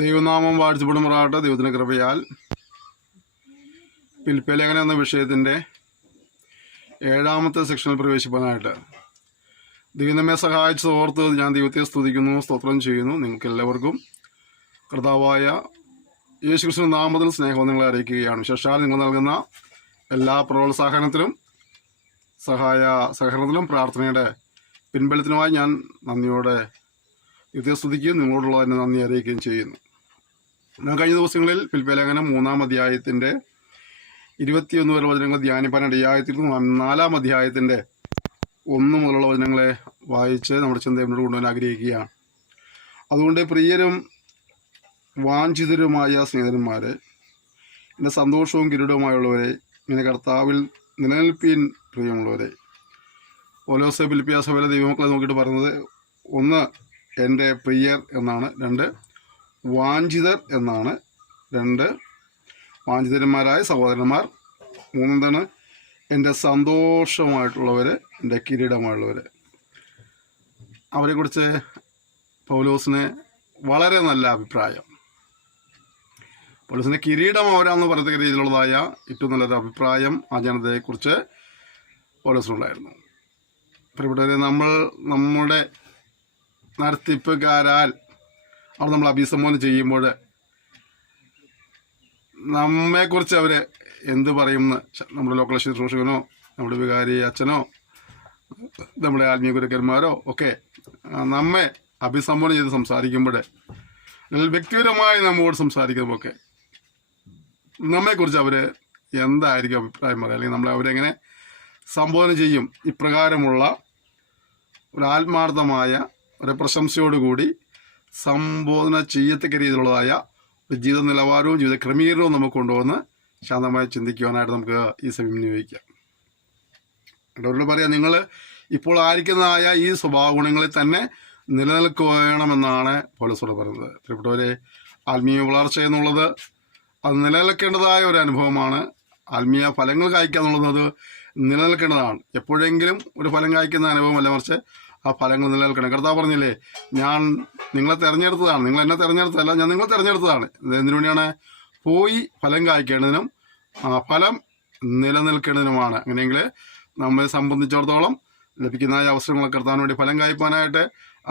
ദൈവനാമം വാഴ്ചപ്പെടുമാറാകട്ടെ. ദൈവത്തിൻ്റെ കൃപയാൽ ഫിലിപ്പിലേഖനം എന്ന വിഷയത്തിൻ്റെ 7ാമത്തെ സെക്ഷനിൽ പ്രവേശിപ്പാനായിട്ട് ദൈവം നമ്മെ സഹായിച്ച് ഓർത്ത് ഞാൻ ദൈവത്തെ സ്തുതിക്കുന്നു, സ്തോത്രം ചെയ്യുന്നു. നിങ്ങൾക്ക് എല്ലാവർക്കും കർത്താവായ യേശുക്രിസ്തു നാമത്തിൽ സ്നേഹം നിങ്ങളെ അറിയിക്കുകയാണ്. വിശേഷാൽ നിങ്ങൾ നൽകുന്ന എല്ലാ പ്രോത്സാഹനത്തിലും സഹകരണത്തിലും പ്രാർത്ഥനയുടെ പിൻബലത്തിനുമായി ഞാൻ നന്ദിയോടെ ദൈവത്തെ സ്തുതിക്കുകയും നിങ്ങളോടുള്ള തന്നെ നന്ദി അറിയിക്കുകയും ചെയ്യുന്നു. ഞാൻ കഴിഞ്ഞ ദിവസങ്ങളിൽ ഫിലിപ്പിലേഖനം 3-ാം അധ്യായത്തിൻ്റെ 21 വരെ വചനങ്ങൾ ധ്യാനിപ്പാനിടയായിത്തീർന്നു. 4-ാം അധ്യായത്തിൻ്റെ 1 മുതലുള്ള വചനങ്ങളെ വായിച്ച് നമ്മുടെ ചിന്തയെ മുന്നോട്ട് കൊണ്ടുപോകാൻ ആഗ്രഹിക്കുകയാണ്. അതുകൊണ്ട് പ്രിയരും വാഞ്ചിതരുമായ സ്നേഹിതന്മാരെ, എൻ്റെ സന്തോഷവും കിരീടവുമായുള്ളവരെ, ഇങ്ങനെ കർത്താവിൽ നിലനിൽപ്പീൻ പ്രിയമുള്ളവരെ. പൗലോസ് ഫിലിപ്പിയ സഭയിലെ ദൈവമക്കളെ നോക്കിയിട്ട് പറയുന്നത്, 1 എൻ്റെ പ്രിയർ എന്നാണ്, 2 വാഞ്ചിതർ എന്നാണ്, 2 വാഞ്ചിതന്മാരായ സഹോദരന്മാർ, 3 എൻ്റെ സന്തോഷമായിട്ടുള്ളവർ, എൻ്റെ കിരീടമായുള്ളവർ. അവരെക്കുറിച്ച് പൗലോസിന് വളരെ നല്ല അഭിപ്രായം. പൗലോസിൻ്റെ കിരീടം അവരാണെന്ന് പറയത്തക്ക രീതിയിലുള്ളതായ ഏറ്റവും നല്ലൊരു അഭിപ്രായം ആ ജനതയെക്കുറിച്ച് പൗലോസിനുണ്ടായിരുന്നു. പ്രിയപ്പെട്ടവരെ, നമ്മുടെ നടത്തിപ്പുകാരാൽ അവർ നമ്മൾ അഭിസംബോധന ചെയ്യുമ്പോൾ നമ്മെക്കുറിച്ച് അവർ എന്ത് പറയുമെന്ന് നമ്മുടെ ലോക്കൽ ശുശ്രൂഷകനോ, നമ്മുടെ വികാരി അച്ഛനോ, നമ്മുടെ ആത്മീയ ഗുരുക്കന്മാരോ ഒക്കെ നമ്മെ അഭിസംബോധന ചെയ്ത് സംസാരിക്കുമ്പോൾ, അല്ലെങ്കിൽ വ്യക്തിപരമായി നമ്മോട് സംസാരിക്കുമ്പോഴൊക്കെ നമ്മെക്കുറിച്ച് അവർ എന്തായിരിക്കും അഭിപ്രായം പറയുക, അല്ലെങ്കിൽ നമ്മളെ അവരെങ്ങനെ സംബോധന ചെയ്യും. ഇപ്രകാരമുള്ള ഒരു ആത്മാർത്ഥമായ ഒരു പ്രശംസയോടുകൂടി സംബോധന ചെയ്യത്തക്ക രീതിയിലുള്ളതായ ഒരു ജീവിത നിലവാരവും ജീവിത ക്രമീകരണവും നമുക്ക് കൊണ്ടുവന്ന് ശാന്തമായി ചിന്തിക്കുവാനായിട്ട് നമുക്ക് ഈ സമയം വിനിയോഗിക്കാം. അവരോട് പറയാം, നിങ്ങൾ ഇപ്പോൾ ആയിരിക്കുന്നതായ ഈ സ്വഭാവ ഗുണങ്ങളിൽ തന്നെ നിലനിൽക്കണമെന്നാണ് പൗലോസ് പറയുന്നത്. പ്രിയപ്പെട്ടവരെ, ആത്മീയ വളർച്ച എന്നുള്ളത് അത് നിലനിൽക്കേണ്ടതായ ഒരു അനുഭവമാണ്. ആത്മീയ ഫലങ്ങൾ കായ്ക്കുക എന്നുള്ളത് നിലനിൽക്കേണ്ടതാണ്. എപ്പോഴെങ്കിലും ഒരു ഫലം കായ്ക്കുന്ന അനുഭവമല്ല, മറിച്ച് ആ ഫലങ്ങൾ നിലനിൽക്കണം. കർത്താവ് പറഞ്ഞില്ലേ, ഞാൻ നിങ്ങളെ തിരഞ്ഞെടുത്തതാണ്, നിങ്ങൾ എന്നെ തിരഞ്ഞെടുത്തതല്ല, ഞാൻ നിങ്ങളെ തിരഞ്ഞെടുത്തതാണ്. എന്തിനു വേണ്ടിയാണ്? പോയി ഫലം കായ്ക്കേണ്ടതിനും ആ ഫലം നിലനിൽക്കേണ്ടതിനുമാണ്. അങ്ങനെയെങ്കിൽ നമ്മെ സംബന്ധിച്ചിടത്തോളം ലഭിക്കുന്ന അവസരങ്ങൾ കർത്താവിന് വേണ്ടി ഫലം കായ്പാനായിട്ട്,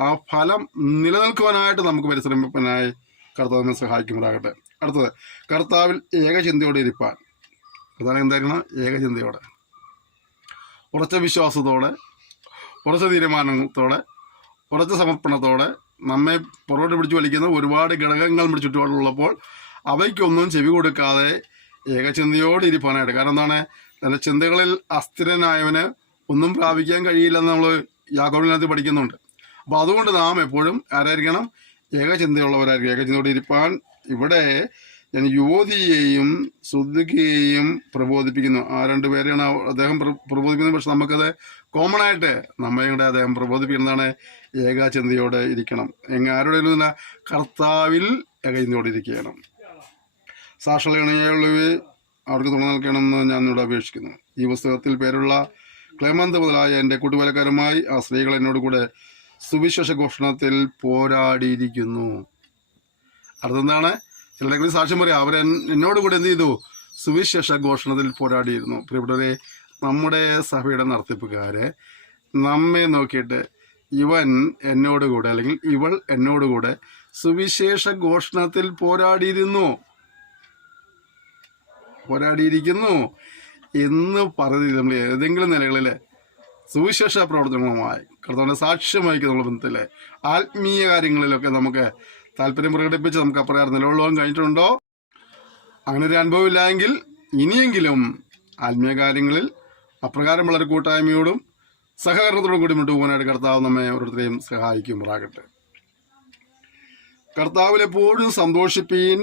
ആ ഫലം നിലനിൽക്കുവാനായിട്ട് നമുക്ക് പരിശ്രമിക്കാനായി കർത്താവിനെ സഹായിക്കുമാറാകട്ടെ. അടുത്തത്, കർത്താവിൽ ഏകചിന്തയോടെ ഇരിപ്പാൻ. അതാണ് എന്തായിരുന്നു? ഏകചിന്തയോടെ, ഉറച്ച വിശ്വാസത്തോടെ, ഉറച്ച തീരുമാനത്തോടെ, ഉറച്ച സമർപ്പണത്തോടെ നമ്മെ പുറകോട്ട് പിടിച്ചു വലിക്കുന്ന ഒരുപാട് ഘടകങ്ങൾ നമ്മുടെ ചുറ്റുപാടുള്ളപ്പോൾ അവയ്ക്കൊന്നും ചെവി കൊടുക്കാതെ ഏകചിന്തയോടെ ഇരിപ്പാനായിട്ട്. കാരണം എന്താണ്? തൻ്റെ ചിന്തകളിൽ അസ്ഥിരനായവന് ഒന്നും പ്രാപിക്കാൻ കഴിയില്ലെന്ന് നമ്മൾ യാക്കോബിനകത്ത് പഠിക്കുന്നുണ്ട്. അപ്പോൾ അതുകൊണ്ട് നാം എപ്പോഴും ആരായിരിക്കണം? ഏകചിന്തയുള്ളവരായിരിക്കും. ഏകചിന്തയോടെ ഇരിപ്പാൻ. ഇവിടെ ഞാൻ യുവതിയെയും സുദ്ദിഖയെയും പ്രബോധിപ്പിക്കുന്നു. ആ 2 പേരെയാണ് അദ്ദേഹം പ്രബോധിപ്പിക്കുന്നത്. പക്ഷെ നമുക്കത് കോമൺ ആയിട്ട് നമ്മയുടെ അദ്ദേഹം പ്രബോധിപ്പിക്കുന്നതാണ് ഏകചിന്തയോടെ ഇരിക്കണം. ആരുടെയും കർത്താവിൽ ഏകചിന്തയോടെ ഇരിക്കണം. സാക്ഷരതയുള്ളവയെ അവർക്ക് തുണ നൽകണമെന്ന് ഞാൻ ഇവിടെ അപേക്ഷിക്കുന്നു. ഈ പുസ്തകത്തിൽ പേരുള്ള ക്ലെമന്ത് മുതലായ എൻ്റെ കൂട്ടുവേലക്കാരുമായി ആ സ്ത്രീകൾ എന്നോട് കൂടെ സുവിശേഷ ഘോഷണത്തിൽ പോരാടിയിരിക്കുന്നു. അടുത്തെന്താണ്? ചിലരെക്കുറിച്ച് സാക്ഷ്യം പറയാം, എന്നോട് കൂടെ എന്ത് ചെയ്തു? സുവിശേഷ ഘോഷണത്തിൽ പോരാടിയിരുന്നു. പ്രിയപ്പെട്ടവരെ, നമ്മുടെ സഭയുടെ നടത്തിപ്പുകാരെ നമ്മെ നോക്കിയിട്ട് ഇവൻ എന്നോടുകൂടെ അല്ലെങ്കിൽ ഇവൾ എന്നോടുകൂടെ സുവിശേഷ ഘോഷണത്തിൽ പോരാടിയിരിക്കുന്നു എന്ന് പറഞ്ഞ് നമ്മൾ ഏതെങ്കിലും നിലകളിൽ സുവിശേഷ പ്രവർത്തനങ്ങളുമായി കർത്താവിനെ സാക്ഷ്യം വഹിക്കുന്നുള്ള ബന്ധത്തിലെ ആത്മീയ കാര്യങ്ങളിലൊക്കെ നമുക്ക് താല്പര്യം പ്രകടിപ്പിച്ച് നമുക്ക് അപ്രകാരം നിലകൊള്ളുവാൻ കഴിഞ്ഞിട്ടുണ്ടോ? അങ്ങനെ ഒരു അനുഭവം ഇല്ലായെങ്കിൽ ഇനിയെങ്കിലും ആത്മീയ കാര്യങ്ങളിൽ അപ്രകാരമുള്ള ഒരു കൂട്ടായ്മയോടും സഹകരണത്തോടും കൂടി മുന്നോട്ട് പോകാനായിട്ട് കർത്താവ് നമ്മെ ഓരോരുത്തരെയും സഹായിക്കുമാറാകട്ടെ. കർത്താവിൽ എപ്പോഴും സന്തോഷിപ്പീൻ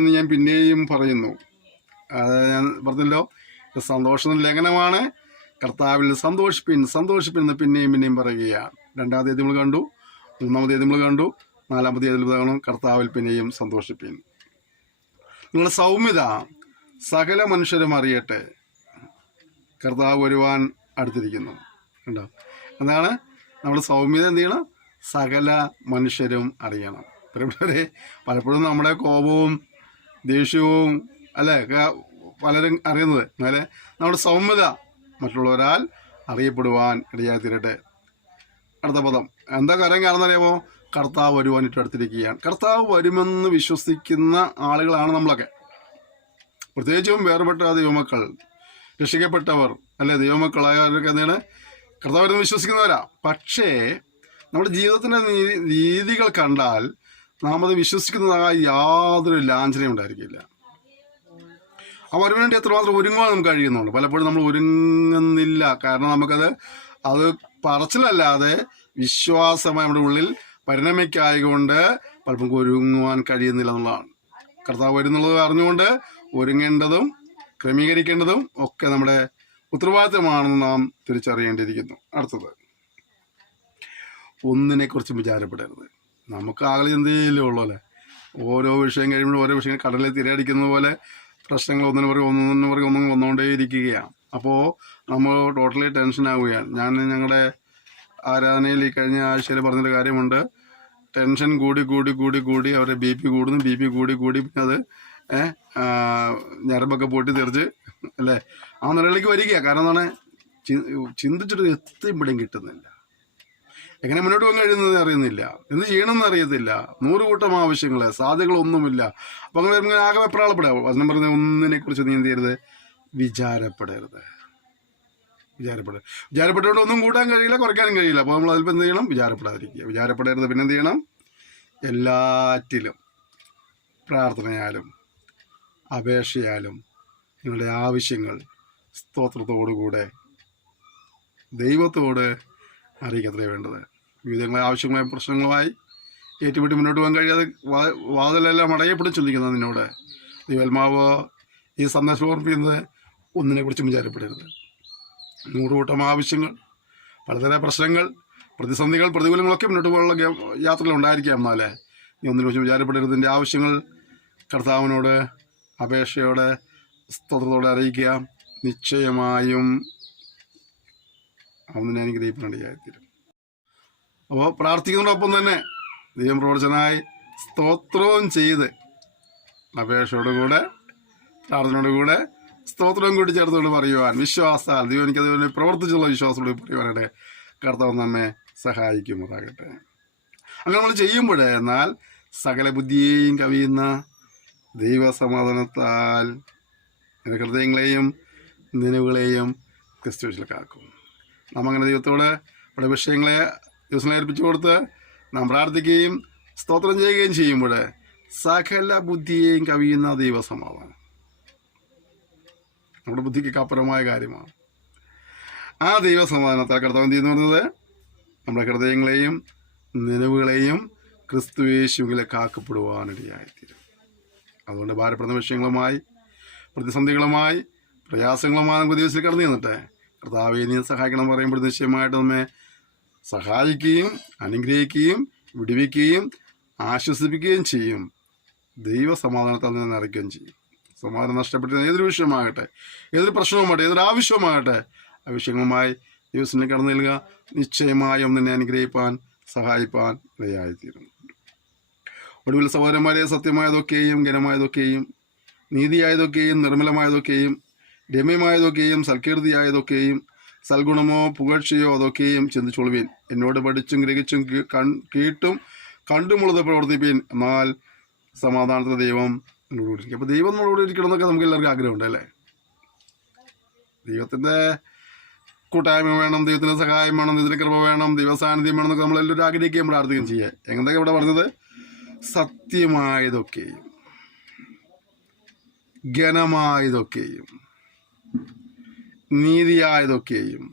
എന്ന് ഞാൻ പിന്നെയും പറയുന്നു. ഞാൻ പറഞ്ഞല്ലോ, സന്തോഷം ലേഖനമാണ്. കർത്താവിൽ സന്തോഷിപ്പീൻ എന്ന് പിന്നെയും പറയുകയാണ്. 2-ാം തീയതി നമ്മൾ കണ്ടു, 3-ാം തീയതി നമ്മൾ കണ്ടു, 4-ാമത്തെ തീയതി കർത്താവിൽ പിന്നെയും സന്തോഷിപ്പീൻ. നിങ്ങളുടെ സൗമ്യത സകല മനുഷ്യരും അറിയട്ടെ, കർത്താവ് വരുവാൻ അടുത്തിരിക്കുന്നു. കണ്ടോ? എന്താണ് നമ്മുടെ സൗമ്യത? എന്ത് ചെയ്യണം? സകല മനുഷ്യരും അറിയണം. പ്രിയപ്പെട്ടവരെ, പലപ്പോഴും നമ്മുടെ കോപവും ദേഷ്യവും അല്ലേ പലരും അറിയുന്നത്, എന്നാല് നമ്മുടെ സൗമ്യത മറ്റുള്ളവരാൽ അറിയപ്പെടുവാൻ ഇടയായി തീരട്ടെ. അടുത്ത പദം എന്താ കാര്യം കാണുന്നറിയാമോ? കർത്താവ് വരുവാനിട്ട് അടുത്തിരിക്കുകയാണ്. കർത്താവ് വരുമെന്ന് വിശ്വസിക്കുന്ന ആളുകളാണ് നമ്മളൊക്കെ. പ്രത്യേകിച്ചും വേർപെട്ട ദൈവമക്കൾ, രക്ഷിക്കപ്പെട്ടവർ അല്ലെ, ദൈവമക്കളായവരൊക്കെ എന്താണ് കർത്താവ് വരുമെന്ന് വിശ്വസിക്കുന്നവരാ. പക്ഷേ നമ്മുടെ ജീവിതത്തിൻ്റെ രീതികൾ കണ്ടാൽ നാം അത് വിശ്വസിക്കുന്നതായ യാതൊരു ലാഞ്ചനയും ഉണ്ടായിരിക്കില്ല. അതിനു വേണ്ടി എത്രമാത്രം ഒരുങ്ങുവാൻ നമുക്ക് കഴിയുന്നുണ്ട്. പലപ്പോഴും നമ്മൾ ഒരുങ്ങുന്നില്ല. കാരണം അത് പറച്ചിലല്ലാതെ വിശ്വാസമായി നമ്മുടെ ഉള്ളിൽ പരിണമിക്കായതുകൊണ്ട് പലപ്പോഴും ഒരുങ്ങുവാൻ കഴിയുന്നില്ല എന്നുള്ളതാണ്. കർത്താവ് വരുന്നുള്ളത് അറിഞ്ഞുകൊണ്ട് ഒരുങ്ങേണ്ടതും ക്രമീകരിക്കേണ്ടതും ഒക്കെ നമ്മുടെ ഉത്തരവാദിത്തമാണെന്ന് നാം തിരിച്ചറിയേണ്ടിയിരിക്കുന്നു. അടുത്തത്, ഒന്നിനെക്കുറിച്ചും വിചാരപ്പെടരുത്. നമുക്ക് ആകെ ചിന്തയിലേ ഉള്ളൂ അല്ലേ. ഓരോ വിഷയം കഴിയുമ്പോഴും ഓരോ വിഷയം കടലിൽ തിരയടിക്കുന്നത് പോലെ പ്രശ്നങ്ങൾ ഒന്നും വന്നുകൊണ്ടേ ഇരിക്കുകയാണ്. അപ്പോൾ നമ്മൾ ടോട്ടലി ടെൻഷനാവുകയാണ്. ഞാൻ ഞങ്ങളുടെ ആരാധനയിൽ ഈ കഴിഞ്ഞ ആഴ്ചയിൽ പറഞ്ഞൊരു കാര്യമുണ്ട്. ടെൻഷൻ കൂടി കൂടി കൂടി കൂടി അവരുടെ BP കൂടുന്നു, BP കൂടി കൂടി പിന്നെ അത് ഞരമ്പൊക്കെ പൊട്ടി തെറിച്ച് അല്ലേ ആ നിലയിലേക്ക് വരികയാണ്. കാരണം എന്താണ്, ചിന്തിച്ചിട്ട് എത്തിപ്പിടിയും കിട്ടുന്നില്ല. എങ്ങനെ മുന്നോട്ട് പോകാൻ കഴിയുന്നത് അറിയുന്നില്ല, എന്ത് ചെയ്യണമെന്ന് അറിയത്തില്ല, 100 കൂട്ടം ആവശ്യങ്ങൾ, സാധ്യതകളൊന്നുമില്ല. അപ്പം അങ്ങനെ ആകെ വെപ്രാളപ്പെടുക. വചനം പറയുന്നത് ഒന്നിനെക്കുറിച്ച് നീ എന്ത് ചെയ്യരുത്, വിചാരപ്പെടരുത്. വിചാരപ്പെട്ടുകൊണ്ട് ഒന്നും കൂട്ടാൻ കഴിയില്ല, കുറയ്ക്കാനും കഴിയില്ല. അപ്പോൾ നമ്മൾ അതിലിപ്പോൾ എന്ത് ചെയ്യണം, വിചാരപ്പെടാതിരിക്കുക. വിചാരപ്പെടരുത്. പിന്നെ എന്ത് ചെയ്യണം, എല്ലാറ്റിലും പ്രാർത്ഥനയാലും അപേക്ഷയാലും നിങ്ങളുടെ ആവശ്യങ്ങൾ സ്തോത്രത്തോടുകൂടെ ദൈവത്തോട് അറിയിക്കത്രേ വേണ്ടത്. വിവിധങ്ങളെ ആവശ്യങ്ങളായ പ്രശ്നങ്ങളുമായി ഏറ്റുമുട്ടി മുന്നോട്ട് പോകാൻ കഴിയാതെ വാതിലെല്ലാം അടയപ്പെടും ചിന്തിക്കുന്നത് നിന്നോട് ദൈവാത്മാവ് ഈ സന്ദേശം ഓർപ്പിക്കുന്നത് ഒന്നിനെക്കുറിച്ചും വിചാരപ്പെടരുത്. 100 കൂട്ടം ആവശ്യങ്ങൾ, പലതരം പ്രശ്നങ്ങൾ, പ്രതിസന്ധികൾ, പ്രതികൂലങ്ങളൊക്കെ മുന്നോട്ട് പോകാനുള്ള യാത്രകൾ ഉണ്ടായിരിക്കാം. എന്നാലേ നീ ഒന്നിനെക്കുറിച്ചും വിചാരപ്പെടരുത്. നിൻ്റെ ആവശ്യങ്ങൾ കർത്താവിനോട് അപേക്ഷയോടെ സ്തോത്രത്തോടെ അറിയിക്കുക. നിശ്ചയമായും അവനെ അനുഗ്രഹിക്കാണ്ടിയായിത്തീരും. അപ്പോൾ പ്രാർത്ഥിക്കുന്നതോടൊപ്പം തന്നെ ദൈവം പ്രവർത്തനായി സ്തോത്രവും ചെയ്ത് അപേക്ഷയോടുകൂടെ പ്രാർത്ഥനയോടുകൂടെ സ്തോത്രവും കൂടി ചേർത്തുകൊണ്ട് പറയുവാൻ വിശ്വാസാൽ ദൈവം എനിക്കതുപോലെ പ്രവർത്തിച്ചുള്ള വിശ്വാസത്തോട് പറയുവാനായിട്ട് കർത്താവ് നമ്മെ സഹായിക്കുമാറാകട്ടെ. അങ്ങനെ നമ്മൾ ചെയ്യുമ്പോൾ എന്നാൽ സകല ബുദ്ധിയെയും കവിയുന്ന ദൈവസമാധാനത്താൽ എൻ്റെ ഹൃദയങ്ങളെയും നിലവുകളെയും ക്രിസ്തുവിൽ കാക്കും. നാം അങ്ങനെ ദൈവത്തോട് നമ്മുടെ വിഷയങ്ങളെ ദിവസങ്ങളെ ഏൽപ്പിച്ചു കൊടുത്ത് നാം പ്രാർത്ഥിക്കുകയും സ്തോത്രം ചെയ്യുകയും ചെയ്യുമ്പോൾ സകല ബുദ്ധിയെയും കവിയുന്ന ദൈവസമാധാനം നമ്മുടെ ബുദ്ധിക്ക് അപ്പുറമായ കാര്യമാണ്. ആ ദൈവസമാധാനത്താൽ കർത്താവ് എന്ത് ചെയ്യുന്നു പറഞ്ഞത്, നമ്മുടെ ഹൃദയങ്ങളെയും നിലവുകളെയും ക്രിസ്തുയേശുവിലെ കാക്കപ്പെടുവാനിടയായിത്തീരും. അതുകൊണ്ട് ഭാരപ്പെടുന്ന വിഷയങ്ങളുമായി പ്രതിസന്ധികളുമായി പ്രയാസങ്ങളുമായി നമുക്ക് ദിവസത്തിൽ കടന്നു ചെന്നിട്ട് കർത്താവെ നീ സഹായിക്കണം പറയുമ്പോൾ നിശ്ചയമായിട്ട് നമ്മെ സഹായിക്കുകയും അനുഗ്രഹിക്കുകയും വിടുവിക്കുകയും ആശ്വസിപ്പിക്കുകയും ചെയ്യും. ദൈവസമാധാനത്താൽ നിന്ന് നിറയ്ക്കുകയും ചെയ്യും. സമാധാനം നഷ്ടപ്പെട്ടിരുന്ന ഏതൊരു വിഷയമാകട്ടെ, ഏതൊരു പ്രശ്നവുമാകട്ടെ, ഏതൊരു ആവശ്യവുമാകട്ടെ, ആ വിഷയങ്ങളുമായി ദിവസത്തിൽ കടന്നു നൽകുക. നിശ്ചയമായും നിന്നെ അനുഗ്രഹിപ്പാൻ സഹായിപ്പാൻ ഇടയായിത്തീരും. ഒടുവിൽ സഹോദരന്മാരെ, സത്യമായതൊക്കെയും ഘനമായതൊക്കെയും നീതിയായതൊക്കെയും നിർമ്മലമായതൊക്കെയും രമ്യമായതൊക്കെയും സൽകീർത്തിയായതൊക്കെയും സൽഗുണമോ പുകഴ്ചയോ അതൊക്കെയും ചിന്തിച്ചോളുവീൻ. എന്നോട് പഠിച്ചും ഗ്രഹിച്ചും കേട്ടും കണ്ടുമുള്ളത് പ്രവർത്തിപ്പീൻ. എന്നാൽ സമാധാനത്തിൻ്റെ ദൈവം നമ്മളോട് ഇരിക്കും. അപ്പോൾ ദൈവം നമ്മളോട് ഇരിക്കണം എന്നൊക്കെ നമുക്ക് എല്ലാവർക്കും ആഗ്രഹമുണ്ട് അല്ലേ. ദൈവത്തിൻ്റെ കൂട്ടായ്മ വേണം, ദൈവത്തിൻ്റെ സഹായം വേണം, ദൈവത്തിൻ്റെ കൃപ വേണം, ദൈവസാന്നിധ്യം വേണം എന്നൊക്കെ നമ്മളെല്ലാവരും ആഗ്രഹിക്കുകയും പ്രാർത്ഥിക്കുകയും ചെയ്യുക. എന്തൊക്കെ ഇവിടെ പറഞ്ഞത്, സത്യമായതൊക്കെയും ഘനമായതൊക്കെയും നീതിയായതൊക്കെയും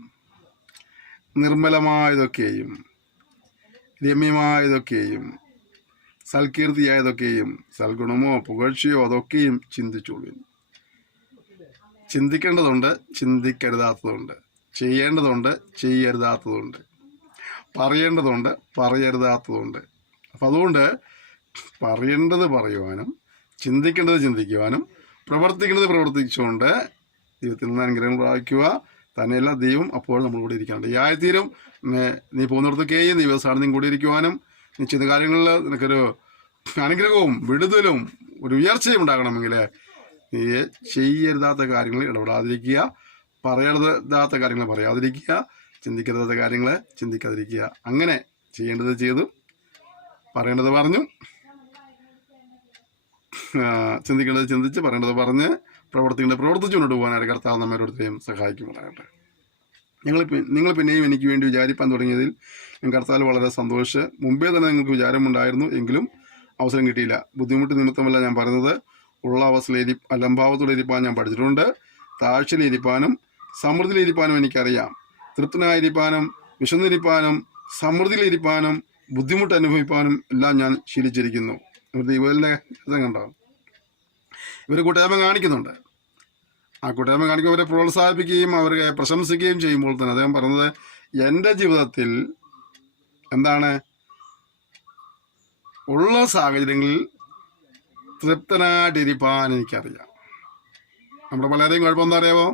നിർമ്മലമായതൊക്കെയും രമ്യമായതൊക്കെയും സൽകീർത്തിയായതൊക്കെയും സൽഗുണമോ പുകഴ്ചയോ അതൊക്കെയും ചിന്തിച്ചോളൂ. ചിന്തിക്കേണ്ടതുണ്ട്, ചിന്തിക്കരുതാത്തതുണ്ട്. ചെയ്യേണ്ടതുണ്ട്, ചെയ്യരുതാത്തതുണ്ട്. പറയേണ്ടതുണ്ട്, പറയരുതാത്തതുണ്ട്. അപ്പം അതുകൊണ്ട് പറയേണ്ടത് പറയുവാനും ചിന്തിക്കേണ്ടത് ചിന്തിക്കുവാനും പ്രവർത്തിക്കേണ്ടത് പ്രവർത്തിച്ചുകൊണ്ട് ദൈവത്തിൽ നിന്ന് അനുഗ്രഹം പ്രാപിക്കുക. തന്നെയല്ല ദൈവം അപ്പോൾ നമ്മളിവിടെ ഇരിക്കാണ്ട് ആയിത്തീരും. നീ പോകുന്നിടത്തൊക്കെയും ദൈവസാന്നിധ്യം കൂടി ഇരിക്കുവാനും നീ ചെയ്ത കാര്യങ്ങളിൽ നിനക്കൊരു അനുഗ്രഹവും വിടുതലും ഒരു ഉയർച്ചയും ഉണ്ടാകണമെങ്കിൽ നീ ചെയ്യരുതാത്ത കാര്യങ്ങൾ ഇടപെടാതിരിക്കുക, പറയരുതാത്ത കാര്യങ്ങൾ പറയാതിരിക്കുക, ചിന്തിക്കരുതാത്ത കാര്യങ്ങൾ ചിന്തിക്കാതിരിക്കുക. അങ്ങനെ ചെയ്യേണ്ടത് ചെയ്തു, പറയേണ്ടത് പറഞ്ഞു, ചിന്തിക്കേണ്ടത് ചിന്തിച്ച്, പറയേണ്ടത് പറഞ്ഞ്, പ്രവർത്തിക്കേണ്ടത് പ്രവർത്തിച്ചു കൊണ്ടു പോകാനായിട്ട് കർത്താവ് നമ്മെ ഓരോരുത്തരെയും സഹായിക്കുമാറാകട്ടെ. നിങ്ങൾ പിന്നെയും എനിക്ക് വേണ്ടി വിചാരിപ്പാൻ തുടങ്ങിയതിൽ ഞാൻ കർത്താവിൽ വളരെ സന്തോഷിച്ച്. മുമ്പേ തന്നെ നിങ്ങൾക്ക് വിചാരമുണ്ടായിരുന്നു, എങ്കിലും അവസരം കിട്ടിയില്ല. ബുദ്ധിമുട്ട് നിമിത്തമല്ല ഞാൻ പറഞ്ഞത്, ഉള്ള അവസ്ഥയിൽ അലംഭാവത്തോടെ ഇരിപ്പാൻ ഞാൻ പഠിച്ചിട്ടുണ്ട്. താഴ്ചയിലിരിപ്പാനും സമൃദ്ധിയിലിരിപ്പാനും എനിക്കറിയാം. തൃപ്തനായിരിക്കാനും വിശന്നിരിപ്പാനും സമൃദ്ധിയിലിരിപ്പാനും ബുദ്ധിമുട്ട് അനുഭവിപ്പാനും എല്ലാം ഞാൻ ശീലിച്ചിരിക്കുന്നു. ഇവരുടെ ഇവരുടെ കഥ കണ്ടോ? ഇവർ കൂട്ടായ്മ കാണിക്കുന്നുണ്ട്. ആ കൂട്ടായ്മ കാണിക്കുമ്പോൾ അവരെ പ്രോത്സാഹിപ്പിക്കുകയും അവരെ പ്രശംസിക്കുകയും ചെയ്യുമ്പോൾ തന്നെ അദ്ദേഹം പറഞ്ഞത്, എൻ്റെ ജീവിതത്തിൽ എന്താണ് ഉള്ള സാഹചര്യങ്ങളിൽ തൃപ്തനായിട്ടിരിപ്പാൻ എനിക്കറിയാം. നമ്മുടെ പലരെയും കുഴപ്പമെന്താ അറിയാമോ?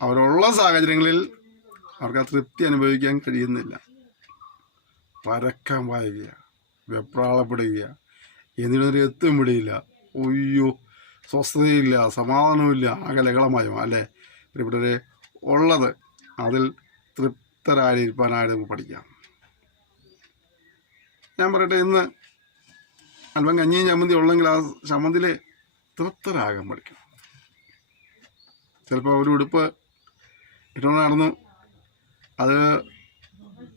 അവരുള്ള സാഹചര്യങ്ങളിൽ അവർക്ക് ആ തൃപ്തി അനുഭവിക്കാൻ കഴിയുന്നില്ല. പരക്കം പായുക, വെപ്രാളപ്പെടുക, എന്നിട്ടൊരു എത്തും പിടിയില്ല, ഒയ്യോ സ്വസ്ഥതയില്ല, സമാധാനമില്ല, ആകെ ലഹളമായോ അല്ലേ? ഇവിടെ ഉള്ളത് അതിൽ തൃപ്തരായിരിക്കാനായിട്ട് നമുക്ക് പഠിക്കാം. ഞാൻ പറയട്ടെ, ഇന്ന് അല്പം കഞ്ഞിയും ചമ്മന്തി ഉള്ളെങ്കിൽ ആ ചമ്മന്തിയിൽ തൃപ്തരാകാൻ പഠിക്കണം. ചിലപ്പോൾ ഒരു ഉടുപ്പ് ഇട്ടുകൊണ്ട് നടന്നു, അത്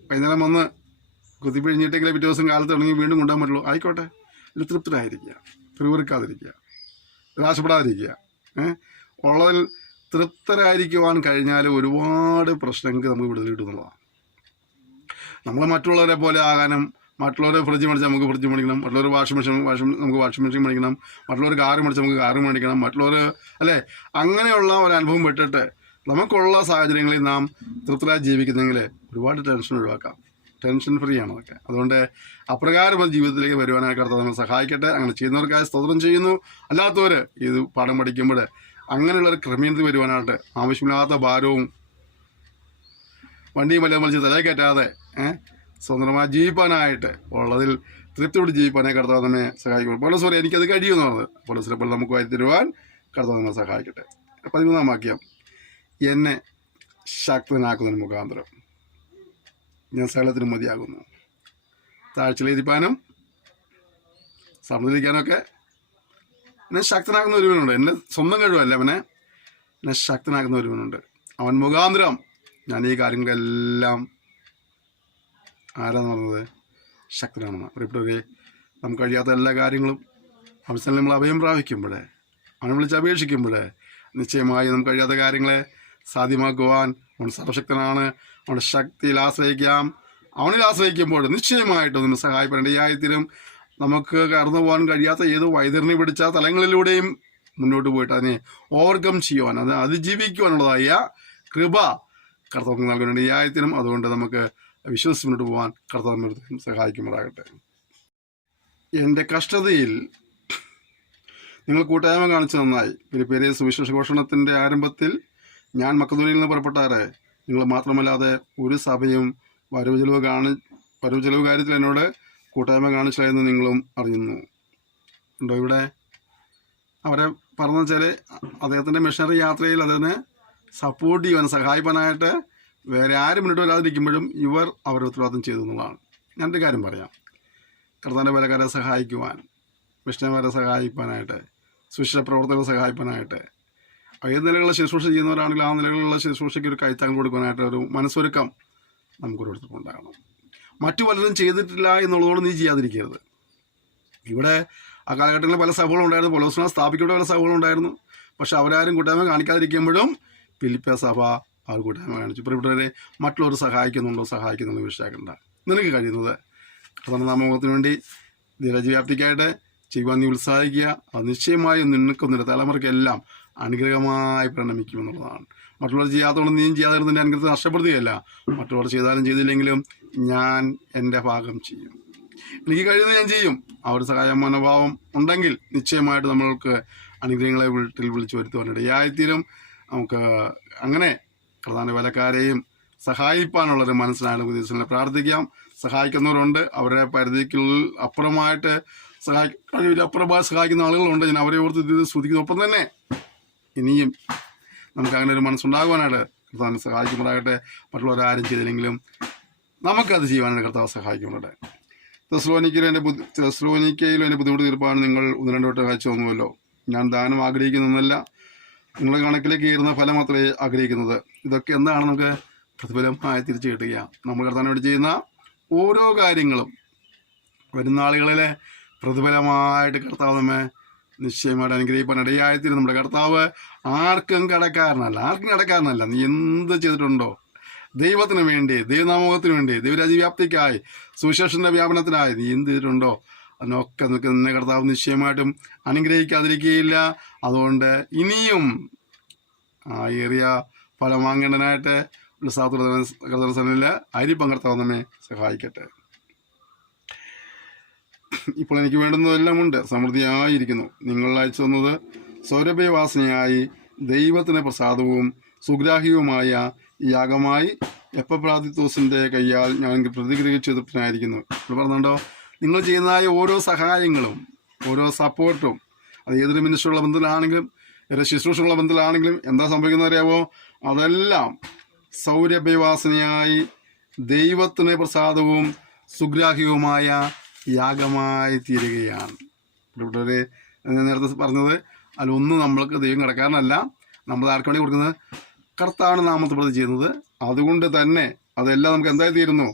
വൈകുന്നേരം വന്ന് കുത്തിപ്പിഴിഞ്ഞിട്ടെങ്കിലും പിറ്റേ ദിവസം കാലത്ത് തുടങ്ങി വീണ്ടും കൊണ്ടുപോകാൻ പറ്റുള്ളൂ. ആയിക്കോട്ടെ, ഇതിൽ തൃപ്തരായിരിക്കുക, പിറുവിറുക്കാതിരിക്കുക, നിരാശപ്പെടാതിരിക്കുക. ഉള്ളതിൽ തൃപ്തരായിരിക്കുവാൻ കഴിഞ്ഞാൽ ഒരുപാട് പ്രശ്നങ്ങൾക്ക് നമുക്ക് വിടുതൽ കിട്ടുന്നുള്ളതാണ്. നമ്മൾ മറ്റുള്ളവരെ പോലെ ആകാനും, മറ്റുള്ളവരെ ഫ്രിഡ്ജ് മേടിച്ചാൽ നമുക്ക് ഫ്രിഡ്ജ് മേടിക്കണം, മറ്റുള്ളവർ വാഷിംഗ് മെഷീൻ നമുക്ക് വാഷിംഗ് മെഷീൻ മേടിക്കണം, മറ്റുള്ളവർ കാറ് മേടിച്ചാൽ നമുക്ക് കാറ് മേടിക്കണം, മറ്റുള്ളവർ അല്ലേ, അങ്ങനെയുള്ള ഒരു അനുഭവം വിട്ടിട്ട് നമുക്കുള്ള സാഹചര്യങ്ങളിൽ നാം തൃപ്തരായി ജീവിക്കുന്നെങ്കിൽ ഒരുപാട് ടെൻഷൻ ഒഴിവാക്കാം. ടെൻഷൻ ഫ്രീ ആണ് അതൊക്കെ. അതുകൊണ്ട് അപ്രകാരം ജീവിതത്തിലേക്ക് വരുവാനായി കർത്താവ് നമ്മൾ സഹായിക്കട്ടെ. അങ്ങനെ ചെയ്യുന്നവർക്കായി സ്തോത്രം ചെയ്യുന്നു. അല്ലാത്തവർ ഇത് പാഠം പഠിക്കുമ്പോൾ അങ്ങനെയുള്ളൊരു ക്രമീണത്തിൽ വരുവാനായിട്ട് ആവശ്യമില്ലാത്ത ഭാരവും വണ്ടിയും വല്ല മത്സ്യം തലയിൽ കയറ്റാതെ സ്വതന്ത്രമായി ജീവിപ്പാനായിട്ട് ഉള്ളതിൽ തൃപ്തിയോട് ജീവിപ്പാനായി കർത്താവ് നമ്മെ സഹായിക്കും. പല സോറി എനിക്കത് കഴിയുമെന്ന് പറഞ്ഞത് പല ചിലപ്പോൾ നമുക്ക് വരുത്തിരുവാൻ കർത്താവ് നമ്മെ സഹായിക്കട്ടെ. 13-ാം വാക്യം, എന്നെ ശക്തനാക്കുന്നതിന് മുഖാന്തരം ഞാൻ സകലത്തിനും മതിയാകുന്നു. താഴ്ചയിലിരിക്കാനും സമൃദ്ധിക്കാനൊക്കെ എന്നെ ശക്തനാക്കുന്ന ഒരുവനുണ്ട്. എന്നെ സ്വന്തം കഴിവല്ല, എന്നെ ശക്തനാക്കുന്ന ഒരുവനുണ്ട്. അവൻ മുഖാന്തരം ഞാൻ ഈ കാര്യങ്ങളെല്ലാം ആരാന്ന് പറഞ്ഞത് ശക്തനാണെന്ന്. പ്രിയപ്പെട്ടവരെ, നമുക്ക് കഴിയാത്ത എല്ലാ കാര്യങ്ങളും അവസാനം നമ്മൾ അഭയം പ്രാപിക്കുമ്പോൾ, അവനെ വിളിച്ച് അപേക്ഷിക്കുമ്പോൾ നിശ്ചയമായി നമുക്ക് കഴിയാത്ത കാര്യങ്ങളെ സാധ്യമാക്കുവാൻ അവൻ സർവശക്തനാണ്. അവൻ്റെ ശക്തിയിൽ ആശ്രയിക്കാം. അവനിൽ ആശ്രയിക്കുമ്പോൾ നിശ്ചയമായിട്ടും നമ്മൾ സഹായപ്പെടേണ്ടയായത്തിനും നമുക്ക് കടന്നു പോകാൻ കഴിയാത്ത ഏത് വൈതരണി പിടിച്ച തലങ്ങളിലൂടെയും മുന്നോട്ട് പോയിട്ട് അതിനെ ഓവർകം ചെയ്യുവാൻ, അത് അതിജീവിക്കുവാനുള്ളതായ കൃപ കർത്താവ് നൽകേണ്ടയായത്തിനും അതുകൊണ്ട് നമുക്ക് വിശ്വസിച്ച് മുന്നോട്ട് പോകാൻ കർത്താവ് സഹായിക്കുമാറാകട്ടെ. എൻ്റെ കഷ്ടതയിൽ നിങ്ങൾ കൂട്ടായ്മ കാണിച്ചു നന്നായി. ഫിലിപ്പിയരെ സുവിശേഷ ഘോഷണത്തിൻ്റെ ആരംഭത്തിൽ ഞാൻ മക്കദോനിയയിൽ നിന്ന് പുറപ്പെട്ടാറെ നിങ്ങൾ മാത്രമല്ലാതെ ഒരു സഭയും വരവ് ചെലവ് കാര്യത്തിൽ എന്നോട് കൂട്ടായ്മ കാണിച്ചില്ല എന്ന് നിങ്ങളും അറിയുന്നു. ഉണ്ടോ ഇവിടെ? അവരെ പറഞ്ഞു വെച്ചാൽ അദ്ദേഹത്തിൻ്റെ മിഷണറി യാത്രയിൽ അതിനെ സപ്പോർട്ട് ചെയ്യുവാൻ, സഹായിക്കാനായിട്ട് വേറെ ആരും മുന്നോട്ട് വരാതിരിക്കുമ്പോഴും ഇവർ അവരുടെ ഉത്തരവാദിത്വം ചെയ്തു എന്നുള്ളതാണ്. ഞാനൊരു കാര്യം പറയാം. കർത്താവിൻ്റെ വേലക്കാരെ സഹായിക്കുവാൻ, മിഷണറിമാരെ സഹായിക്കാനായിട്ട്, സുവിശേഷ പ്രവർത്തകരെ സഹായിക്കാനായിട്ട്, ഏത് നിലകളിലുള്ള ശുശ്രൂഷ ചെയ്യുന്നവരാണെങ്കിൽ ആ നിലകളിലുള്ള ശുശ്രൂഷയ്ക്ക് ഒരു കൈത്താങ് കൊടുക്കാനായിട്ട് ഒരു മനസ്സൊരുക്കം നമുക്കൊരിടത്തും ഉണ്ടാകണം. മറ്റു പലരും ചെയ്തിട്ടില്ല എന്നുള്ളതോട് നീ ചെയ്യാതിരിക്കരുത്. ഇവിടെ ആ കാലഘട്ടങ്ങളിൽ പല സഭകളും ഉണ്ടായിരുന്നു, പൗലോസിനെ സ്ഥാപിക്കേണ്ട പല സഭകളും ഉണ്ടായിരുന്നു. പക്ഷെ അവരാരും കൂട്ടായ്മ കാണിക്കാതിരിക്കുമ്പോഴും ഫിലിപ്പിയ സഭ അവർ കൂട്ടായ്മ കാണിച്ചു. പ്രിയപ്പെട്ടവരെ, മറ്റുള്ളവർ സഹായിക്കുന്നുണ്ടോ വിഷയാക്കണ്ട. നിനക്ക് കഴിയുന്നത് കർത്താവിന്റെ വേണ്ടി രാജ്യവ്യാപ്തിക്കായിട്ട് ചെയ്യുവാൻ നീ ഉത്സാഹിക്കുക. അത് നിശ്ചയമായും നിനക്കൊന്നില്ല തലമുറയ്ക്കെല്ലാം അനുഗ്രഹമായി പരിണമിക്കുമെന്നുള്ളതാണ്. മറ്റുള്ളവർ ചെയ്യാത്തതുകൊണ്ട് നീയും ചെയ്യാതെ നിന്റെ അനുഗ്രഹത്തെ നഷ്ടപ്പെടുത്തുകയല്ല. മറ്റുള്ളവർ ചെയ്താലും ചെയ്തില്ലെങ്കിലും ഞാൻ എൻ്റെ ഭാഗം ചെയ്യും, എനിക്ക് കഴിയുന്നത് ഞാൻ ചെയ്യും. ആ ഒരു സഹായ മനോഭാവം ഉണ്ടെങ്കിൽ നിശ്ചയമായിട്ട് നമ്മൾക്ക് അനുഗ്രഹങ്ങളെ വീട്ടിൽ വിളിച്ചു വരുത്തുവാനിടയായിത്തീരും. നമുക്ക് അങ്ങനെ പ്രധാന വേലക്കാരെയും സഹായിപ്പാനുള്ളൊരു മനസ്സിനാണ് ഉദ്ദേശിച്ചത്. പ്രാർത്ഥിക്കാം. സഹായിക്കുന്നവരുണ്ട്, അവരുടെ പരിധിക്കുള്ളിൽ അപ്പുറമായിട്ട് കഴിവിലപ്പുറമായി സഹായിക്കുന്ന ആളുകളുണ്ട്. ഞാൻ അവരെ ഓർത്ത് ഇത് സ്തുതിക്കുന്നു. ഒപ്പം തന്നെ ഇനിയും നമുക്ക് അങ്ങനെ ഒരു മനസ്സുണ്ടാകുവാനായിട്ട് കർത്താവിനെ സഹായിക്കുമ്പോഴാകട്ടെ. മറ്റുള്ളവരാരും ചെയ്തില്ലെങ്കിലും നമുക്കത് ചെയ്യാനായിട്ട് കർത്താവ് സഹായിക്കുന്നുണ്ട്. തെസ്സലോനിക്കയിലും എൻ്റെ ബുദ്ധിമുട്ട് തീർപ്പാൻ നിങ്ങൾ 1-2 വട്ടം അയച്ചു തന്നുവല്ലോ. ഞാൻ ദാനം ആഗ്രഹിക്കുന്നതെന്നല്ല, നിങ്ങളുടെ കണക്കിലേക്ക് കയറുന്ന ഫലം മാത്രമേ ആഗ്രഹിക്കുന്നത്. ഇതൊക്കെ എന്താണ് നമുക്ക് പ്രതിഫലമായി തിരിച്ചു കിട്ടുക. നമ്മൾ കർത്താവിന് വേണ്ടി ചെയ്യുന്ന ഓരോ കാര്യങ്ങളും വരുന്ന ആളുകളിലെ പ്രതിഫലമായിട്ട് കർത്താവ് നമ്മെ നിശ്ചയമായിട്ട് അനുഗ്രഹിക്കാൻ ഇടയായിത്തീരും. നമ്മുടെ കർത്താവ് ആർക്കും കടക്കാരനല്ല. നീ എന്ത് ചെയ്തിട്ടുണ്ടോ ദൈവത്തിന് വേണ്ടി, ദൈവനാമത്തിന് വേണ്ടി, ദൈവരാജ്യവ്യാപ്തിക്കായി, സുവിശേഷന്റെ വ്യാപനത്തിനായി നീ എന്ത് ചെയ്തിട്ടുണ്ടോ അതിനൊക്കെ നിന്നെ കർത്താവ് നിശ്ചയമായിട്ടും അനുഗ്രഹിക്കാതിരിക്കുകയില്ല. അതുകൊണ്ട് ഇനിയും ഏറിയ ഫലം വാങ്ങേണ്ടനായിട്ട് കർത്താവിൽ അരിപ്പം കർത്താവ് നമ്മെ സഹായിക്കട്ടെ. ഇപ്പോൾ എനിക്ക് വേണ്ടുന്നതെല്ലാം ഉണ്ട്, സമൃദ്ധിയായിരിക്കുന്നു. നിങ്ങൾ അയച്ചു തന്നത് സൗരഭ്യവാസനയായി ദൈവത്തിന് പ്രസാദവും സുഗ്രാഹ്യവുമായ യാഗമായി എപ്പപ്രാദിത്തോസിന്റെ കയ്യാൽ ഞാൻ പ്രതിഗ്രഹിച്ചു തൃപ്തനായിരിക്കുന്നു. ഇവിടെ പറഞ്ഞുണ്ടോ, നിങ്ങൾ ചെയ്യുന്നതായ ഓരോ സഹായങ്ങളും ഓരോ സപ്പോർട്ടും അത് ഏതൊരു മിനിസ്റ്ററുള്ള ബന്ധത്തിലാണെങ്കിലും ഏതൊരു ശുശ്രൂഷയുള്ള ബന്ധത്തിലാണെങ്കിലും എന്താ സംഭവിക്കുന്നത് അറിയാവോ? അതെല്ലാം സൗരഭ്യവാസനയായി ദൈവത്തിന് പ്രസാദവും സുഗ്രാഹ്യവുമായ യാഗമായി തീരുകയാണ്. ഇവിടെ നേരത്തെ പറഞ്ഞത് അതിലൊന്നും നമ്മൾക്ക് ദൈവം കിടക്കാരനല്ല, നമ്മൾ ആർക്ക് വേണ്ടി കൊടുക്കുന്നത് കർത്താവിന്റെ നാമത്തെ പ്രതി ചെയ്യുന്നത്. അതുകൊണ്ട് തന്നെ അതെല്ലാം നമുക്ക് എന്തായി തീരുന്നു?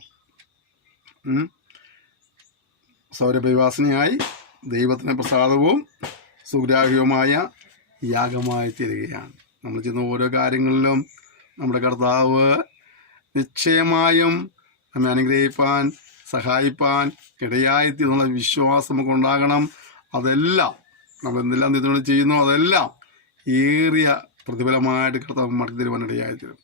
സൗരഭ്യവാസനയായി ദൈവത്തിന് പ്രസാദവും സുഗ്രാഹ്യവുമായ യാഗമായി തീരുകയാണ്. നമ്മൾ ചെയ്യുന്ന ഓരോ കാര്യങ്ങളിലും നമ്മുടെ കർത്താവ് നിശ്ചയമായും നമ്മെ അനുഗ്രഹിപ്പാൻ സഹായിപ്പാൻ ഇടയായിത്തീരുന്നുള്ള വിശ്വാസം നമുക്ക് ഉണ്ടാകണം. അതെല്ലാം നമ്മൾ എന്തെല്ലാം ഇതിനോട് ചെയ്യുന്നു അതെല്ലാം ഏറിയ പ്രതിഫലമായിട്ട് കർത്താവ് മടക്കി തരുവാൻ ഇടയായിത്തീരും.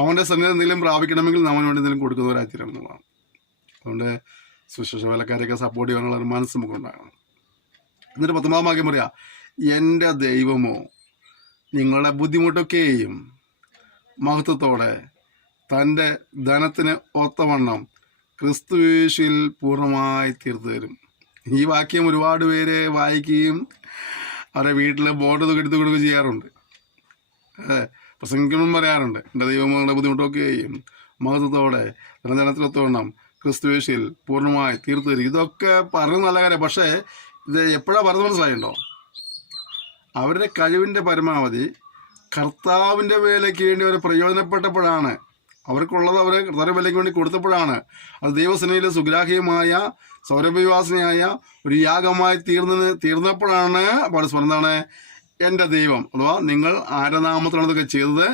അവൻ്റെ സന്നിധി എന്തെങ്കിലും പ്രാപിക്കണമെങ്കിൽ അവന് വേണ്ടി എന്തെങ്കിലും കൊടുക്കുന്നവരായിത്തീരണം എന്നുള്ളതാണ്. അതുകൊണ്ട് സുശേഷ വേലക്കാരെയൊക്കെ സപ്പോർട്ട് ചെയ്യാനുള്ള ഒരു മനസ്സ് നമുക്ക് ഉണ്ടാകണം. എന്നിട്ട് 19 വാക്യം പറയാം, എൻ്റെ ദൈവമോ നിങ്ങളുടെ ബുദ്ധിമുട്ടൊക്കെയും മഹത്വത്തോടെ തൻ്റെ ധനത്തിന് ഒത്തവണ്ണം ക്രിസ്തുയേശുവിൽ പൂർണ്ണമായി തീർത്തു തരും. ഈ വാക്യം ഒരുപാട് പേര് വായിക്കുകയും അവരുടെ വീട്ടിലെ ബോർഡ് എടുത്തു കൊടുക്കുകയും ചെയ്യാറുണ്ട്. പ്രസംഗിക്കണം പറയാറുണ്ട്, എൻ്റെ ദൈവം നിങ്ങളുടെ ബുദ്ധിമുട്ടൊക്കെയും മഹത്വത്തോടെ തൻ്റെ ധനത്തിനൊത്തവണ്ണം ക്രിസ്തുയേശുവിൽ പൂർണ്ണമായി തീർത്തു തരും. ഇതൊക്കെ പറഞ്ഞ നല്ല കാര്യം. പക്ഷേ ഇത് എപ്പോഴാണ് പറഞ്ഞത് മനസ്സിലായിട്ടുണ്ടോ? അവരുടെ കഴിവിൻ്റെ പരമാവധി കർത്താവിൻ്റെ വേലയ്ക്ക് വേണ്ടി അവർ പ്രയോജനപ്പെട്ടപ്പോഴാണ്, അവർക്കുള്ളത് അവർ കർത്താവിൻ്റെ വേലയ്ക്ക് വേണ്ടി കൊടുത്തപ്പോഴാണ് അത് ദൈവസേനയിൽ സുഗ്രാഹ്യമായ സൗരഭ്യവാസനയായ ഒരു യാഗമായി തീർന്നപ്പോഴാണ് പൗലോസ് എന്താണ് എൻ്റെ ദൈവം, അഥവാ നിങ്ങൾ ആരുടെ നാമത്തിലാണ് ഇതൊക്കെ ചെയ്തത്,